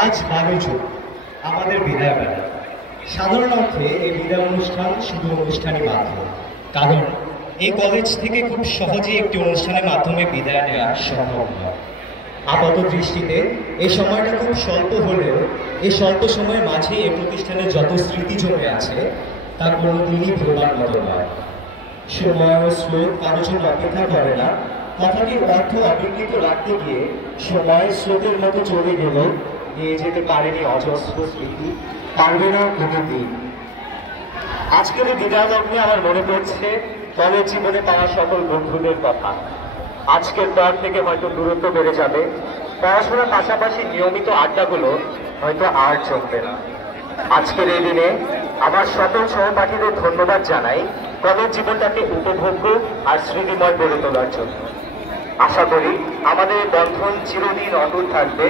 আজ 12 জুন আমাদের বিদায় বেলা। সাধারণ অর্থে এই বিদায় অনুষ্ঠান শুধু অনুষ্ঠানই মাত্র, কারণ এই কলেজ থেকে খুব সহজেই একটি অনুষ্ঠানের মাধ্যমে বিদায় নেওয়া সম্ভব নয়। আপাত দৃষ্টিতে এই সময়টা খুব স্বল্প হলেও এই স্বল্প সময়ের মাঝে এই প্রতিষ্ঠানের যত স্মৃতি জমে আছে তা কোনোদিনই ভোলার মতো নয়। সময় ও স্রোত কারোর জন্য অপেক্ষা করে না, কথাটির অর্থ অবিকৃত রাখতে গিয়ে সময় স্রোতের মতো চলে গেল, নিয়ে যেতে পারেনি অজস্র স্মৃতি, পারবে না কোনোদিন। আজকের এই বিদায় লগ্নে আমার মনে পড়ছে কলেজ জীবনে পাওয়া সকল বন্ধুদের কথা। আজকের পর থেকে হয়তো দূরত্ব বেড়ে যাবে, পড়াশোনার পাশাপাশি নিয়মিত আড্ডাগুলো হয়তো আর চলবে না। আজকের এই দিনে আমার সকল সহপাঠীদের ধন্যবাদ জানাই কলেজ জীবনটাকে উপভোগ্য আর স্মৃতিময় করে তোলার জন্য। আশা করি আমাদের বন্ধন চিরদিন অটুট থাকবে।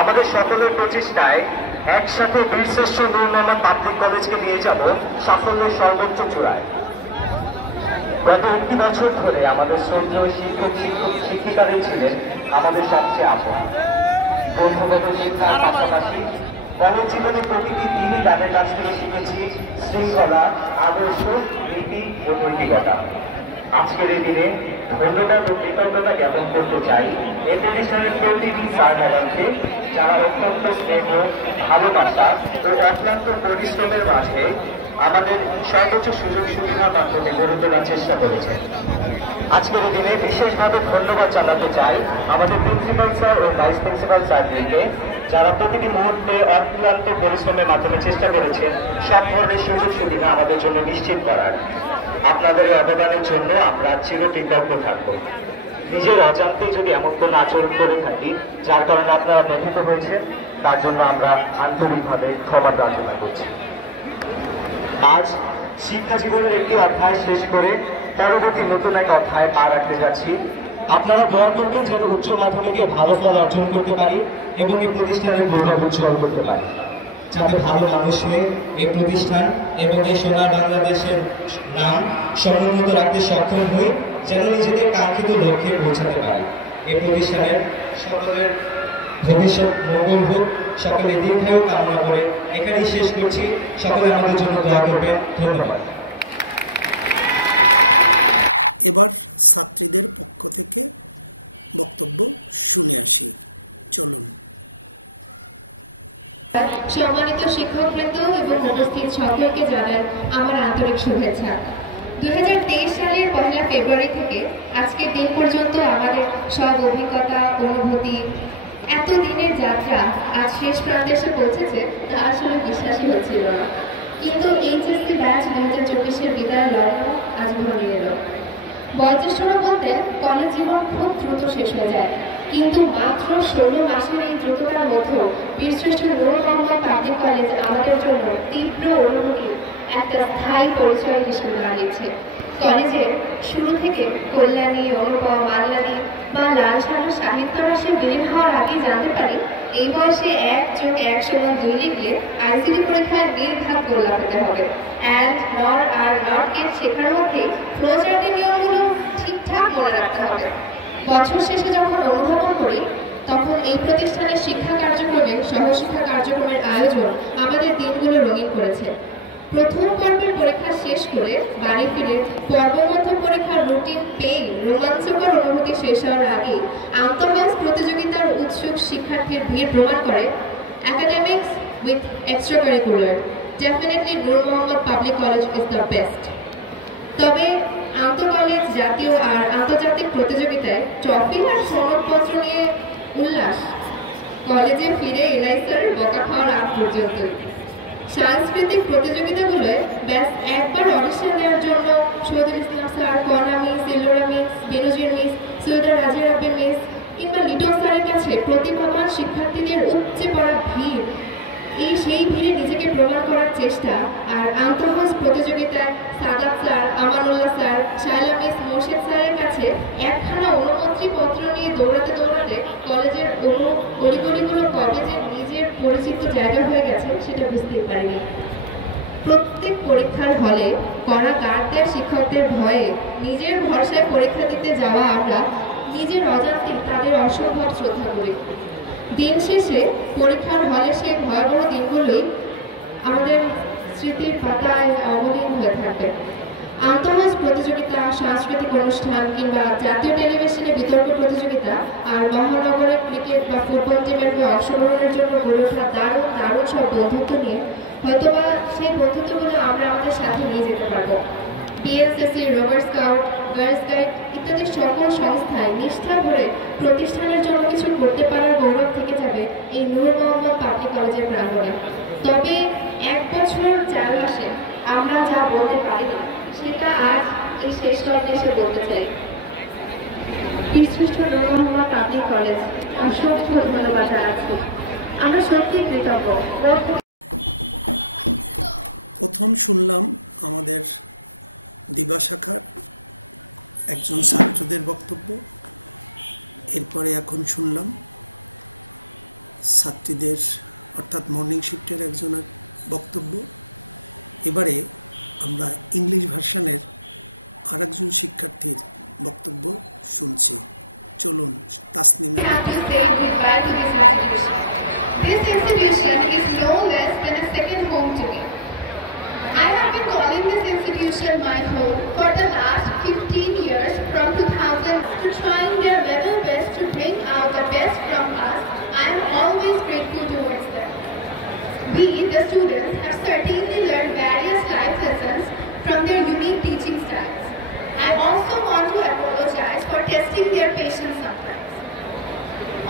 আমাদের সকলের প্রচেষ্টায় একসাথে বীরশ্রেষ্ঠ নূর মোহাম্মদ পাবলিক কলেজকে নিয়ে যাব সাফল্যের সর্বোচ্চ চূড়ায়। গত 1 বছর ধরে আমাদের শ্রদ্ধেয় শিক্ষিকারাই ছিলেন আমাদের সবচেয়ে আপন। বন্ধুগত শিক্ষার পাশাপাশি কলেজ জীবনে প্রতিটি দিনই তাদের কাছ থেকে শিখেছি শৃঙ্খলা, আদর্শ, নীতি ও নৈতিকতা। আজকের এই দিনে ধন্যবাদ ও কৃতজ্ঞতা জ্ঞাপন করতে চাই এই প্রতিষ্ঠানের প্রতিটি স্যার ম্যাডামকে, যারা অত্যন্ত স্নেহ, ভালোবাসা ও অক্লান্ত পরিশ্রমের মাঝে আমাদের সর্বোচ্চ সুযোগ সুবিধার মাধ্যমে গড়ে তোলার চেষ্টা করেছেন। আজকের এই দিনে বিশেষভাবে ধন্যবাদ জানাতে চাই আমাদের প্রিন্সিপাল স্যার ও ভাইস প্রিন্সিপাল স্যারদেরকে, যারা প্রতিটি মুহূর্তে অক্লান্ত পরিশ্রমের মাধ্যমে চেষ্টা করেছেন সব ধরনের সুযোগ সুবিধা আমাদের জন্য নিশ্চিত করার। আপনাদের এই অবদানের জন্য আমরা চিরকৃতজ্ঞ থাকব। নিজের অজান্তে যদি এমন কোনো আচরণ করে থাকি যার কারণে আপনারা ব্যথিত হয়েছেন, তার জন্য আমরা আন্তরিকভাবে ক্ষমা প্রার্থনা করছি। আজ শিক্ষা জীবনের একটি অধ্যায় শেষ করে পরবর্তী নতুন এক অধ্যায় পা রাখতে যাচ্ছি। আপনারা দয়া করবেন যেন উচ্চ মাধ্যমিকে ভালো ফল অর্জন করতে পারি এবং এই প্রতিষ্ঠানের গৌরব উজ্জ্বল করতে পারি, যাতে ভালো মানুষ হয়ে এই প্রতিষ্ঠান এবং এই সোনার বাংলাদেশের নাম সমুন্নত রাখতে সক্ষম হই, যেন নিজেদের কাঙ্ক্ষিত লক্ষ্যে পৌঁছাতে পারি। এই প্রতিষ্ঠানের সকলের ভবিষ্যৎ মঙ্গল হোক, সকলে দীর্ঘায়ু কামনা করে এখানেই শেষ করছি। সকলে আমাদের জন্য দোয়া করবেন। ধন্যবাদ। সম্মানিত শিক্ষকবৃন্দ এবং উপস্থিত সকলকে জানাই আমার আন্তরিক শুভেচ্ছা। 2023 সালের 1 ফেব্রুয়ারি থেকে আজকের দিন পর্যন্ত আমাদের সব অভিজ্ঞতা, অনুভূতি, এত দিনের যাত্রা আজ শেষ প্রান্তে এসে পৌঁছেছে তা আসলে বিশ্বাসই হচ্ছিল না। কিন্তু এইচএসসি ব্যাচ 2024-এর বিদায় লগ্ন আজ ঘনিয়ে এলো। বয়োজ্যেষ্ঠরা বলতেন কলেজ জীবন খুব দ্রুত শেষ হয়ে যায়, কিন্তু মাত্র 16 মাসের এই দ্রুততার মধ্যেও বীরশ্রেষ্ঠ নূর মোহাম্মদ পাবলিক কলেজ আমাদের জন্য তীব্র অনুভূতির একটা স্থায়ী পরিচয় হিসেবে দাঁড়িয়েছে। কলেজের শুরু থেকে কল্যাণী, অনুপম, মাল্লানি বা লাল সালু সাহিত্য রাশি বিলীন হওয়ার আগেই জানতে পারি এই বয়সে 1+1=2 লিখলে আইসিটি পরীক্ষায় নির্ঘাত গোল্লা পেতে হবে। অ্যান্ড, নর আর নট গেট শেখার মধ্যে ফ্লোচার্টের নিয়মগুলো ঠিকঠাক মনে রাখতে হবে। বছর শেষে যখন অনুধাবন করি তখন এই প্রতিষ্ঠানের শিক্ষা কার্যক্রমে সহশিক্ষা কার্যক্রমের আয়োজন আমাদের দিনগুলো রঙিন করেছে। প্রথম পর্বের পরীক্ষা শেষ করে বাড়ি ফিরে পর্বমধ্য পরীক্ষার রুটিন পেয়ে রোমাঞ্চকর অনুভূতি শেষ হওয়ার আগে আন্তঃব্যাচ প্রতিযোগিতার উৎসুক শিক্ষার্থীর ভিড় প্রমাণ করে academics with extracurricular, definitely Nur Mohammad public college is the best। তবে আন্তঃকলেজ, জাতীয় আর আন্তর্জাতিক প্রতিযোগিতায় ট্রফি আর সনদপত্র নিয়ে উল্লাস কলেজে ফিরে এনআই স্যারের বকা খাওয়ার আগ পর্যন্ত। সাংস্কৃতিক প্রতিযোগিতাগুলোয় ব্যাস একবার অডিশন নেওয়ার জন্য শহীদুল ইসলাম স্যার, কনা মিস, ইলোরা মিস, বেনজির মিস, সৈয়দা রাজিয়া রাব্বি মিস কিংবা লিটন স্যারের কাছে প্রতিভাবান শিক্ষার্থীদের উপচে পড়া ভিড়, সেই ভিড়ে নিজেকে প্রমাণ করার চেষ্টা। আর আন্তঃব্যাচ প্রতিযোগিতায় Sadat sir, Amanullah sir, Shayla miss, Morshed স্যারের কাছে একখানা অনুমতিপত্র নিয়ে দৌড়াতে দৌড়াতে কলেজের অলিগলিগুলো কবে যে নিজের পরিচিত জায়গা হয়ে গেছে সেটা বুঝতেই পারিনি। প্রত্যেক পরীক্ষার হলে কড়া গার্ডদের শিক্ষকদের ভয়ে নিজের ভরসায় পরীক্ষা দিতে যাওয়া আমরা নিজের অজান্তেই তাদের অসম্ভব শ্রদ্ধা করি। দিন শেষে পরীক্ষার হলে সেই ভয়াবহ দিনগুলোই আমাদের স্মৃতির পাতায় অবলীন হয়ে থাকবে। আন্তঃহাস প্রতিযোগিতা, সাংস্কৃতিক অনুষ্ঠান কিংবা জাতীয় টেলিভিশনে বিতর্ক প্রতিযোগিতা আর মহানগরের ক্রিকেট বা ফুটবল টিমের হয়ে অংশগ্রহণের জন্য গড়ে ওঠা দারুণ দারুণ সব বন্ধুত্ব নিয়ে হয়তোবা সেই বন্ধুত্বগুলো আমরা আমাদের সাথে নিয়ে যেতে পারবো। BSSC, rover scout, girls guide ইত্যাদি সকল সংস্থায় নিষ্ঠা ভরে প্রতিষ্ঠানের জন্য কিছু করতে পারার গৌরব থেকে যাবে এই নূর মোহাম্মদ পাবলিক কলেজের প্রাঙ্গণে। তবে 1 বছর 4 মাসে আমরা যা বলতে পারি না সেটা আজ এই শেষ লগ্নে এসে বলতে চাই। বীরশ্রেষ্ঠ নূর মোহাম্মদ পাবলিক কলেজ অসংখ্য ধন্যবাদ জানাচ্ছি। আমরা সত্যি কৃতজ্ঞ। Have to say goodbye to this institution. This institution is no less than a second home to me. I have been calling this institution my home for the last 15 years from 2000 to trying their level best to bring out the best from us. I am always grateful towards them. We, the students, have certainly learned various life lessons from their unique teaching styles. I also want to apologize for testing their patience sometimes.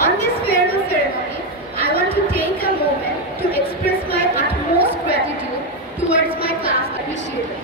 On this farewell ceremony, I want to take a moment to express my utmost gratitude towards my class appreciator.